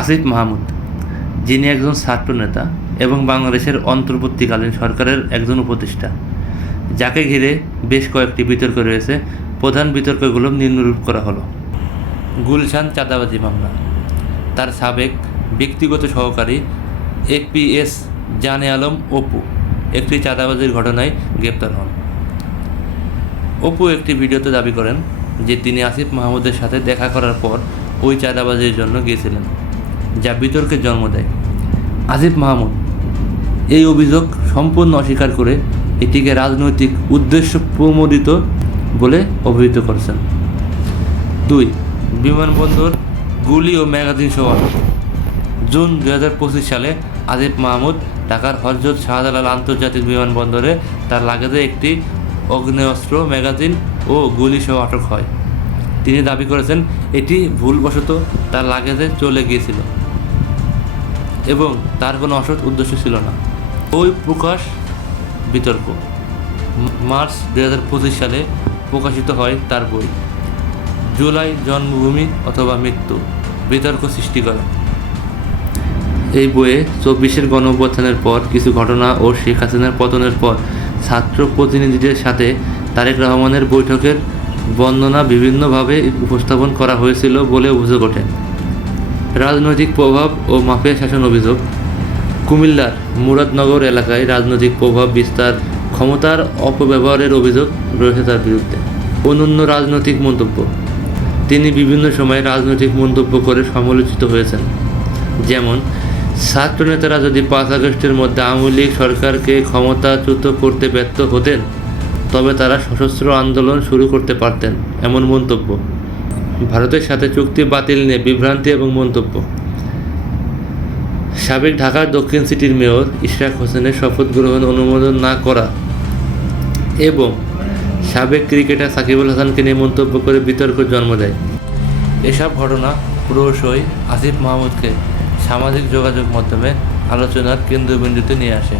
আসিফ মাহমুদ, যিনি একজন ছাত্র নেতা এবং বাংলাদেশের অন্তর্বর্তীকালীন সরকারের একজন উপদেষ্টা, যাকে ঘিরে বেশ কয়েকটি বিতর্ক রয়েছে। প্রধান বিতর্কগুলো নিম্নরূপ করা হলো। গুলশান চাঁদাবাজি মামলা। তার সাবেক ব্যক্তিগত সহকারী এপিএস জানে আলম অপু একটি চাঁদাবাজির ঘটনায় গ্রেপ্তার হন। অপু একটি ভিডিওতে দাবি করেন যে তিনি আসিফ মাহমুদের সাথে দেখা করার পর ওই চাঁদাবাজির জন্য গিয়েছিলেন, যা বিতর্কের জন্ম দেয়। আসিফ মাহমুদ এই অভিযোগ সম্পূর্ণ অস্বীকার করে এটিকে রাজনৈতিক উদ্দেশ্য প্রণোদিত বলে অভিহিত করেছেন। 2. বিমানবন্দর গুলি ও ম্যাগাজিন সহ আটক। জুন 2025 সালে আসিফ মাহমুদ ঢাকার হযরত শাহজালাল আন্তর্জাতিক বিমানবন্দরে তার লাগেজে একটি আগ্নেয়াস্ত্র, ম্যাগাজিন ও গুলি সহ আটক হয়। তিনি দাবি করেছেন এটি ভুলবশত তার লাগেজে চলে গিয়েছিল এবং তার কোনো অসৎ উদ্দেশ্য ছিল না। বই প্রকাশ বিতর্ক। মার্চ 2025 সালে প্রকাশিত হয় তার বই জুলাই জন্মভূমি অথবা মৃত্যু, বিতর্ক সৃষ্টি করে। এই বইয়ে 24-এর গণঅভ্যুত্থানের পর কিছু ঘটনা ও শেখ হাসিনার পতনের পর ছাত্র প্রতিনিধিদের সাথে তারেক রহমানের বৈঠকের বর্ণনা বিভিন্নভাবে উপস্থাপন করা হয়েছিল বলে অভিযোগ ওঠে। রাজনৈতিক প্রভাব ও মাফিয়া শাসন অভিযোগ। কুমিল্লার মুরাদনগর এলাকায় রাজনৈতিক প্রভাব বিস্তার, ক্ষমতার অপব্যবহারের অভিযোগ রয়েছে তার বিরুদ্ধে। অনন্য রাজনৈতিক মন্তব্য। তিনি বিভিন্ন সময়ে রাজনৈতিক মন্তব্য করে সমালোচিত হয়েছেন, যেমন ছাত্রনেতারা যদি 5 আগস্টের মধ্যে আওয়ামী লীগ সরকারকে ক্ষমতাচ্যুত করতে ব্যর্থ হতেন তবে তারা সশস্ত্র আন্দোলন শুরু করতে পারতেন, এমন মন্তব্য। ভারতের সাথে চুক্তি বাতিল নিয়ে বিভ্রান্তি এবং মন্তব্য। সাবেক ঢাকার দক্ষিণ সিটির মেয়র ইশরাক হোসেনের শপথ গ্রহণ অনুমোদন না করা এবং সাবেক ক্রিকেটার সাকিবুল হাসানকে নিয়ে মন্তব্য করে বিতর্ক জন্ম দেয়। এসব ঘটনা প্রায়শই আসিফ মাহমুদকে সামাজিক যোগাযোগ মাধ্যমে আলোচনার কেন্দ্রবিন্দুতে নিয়ে আসে।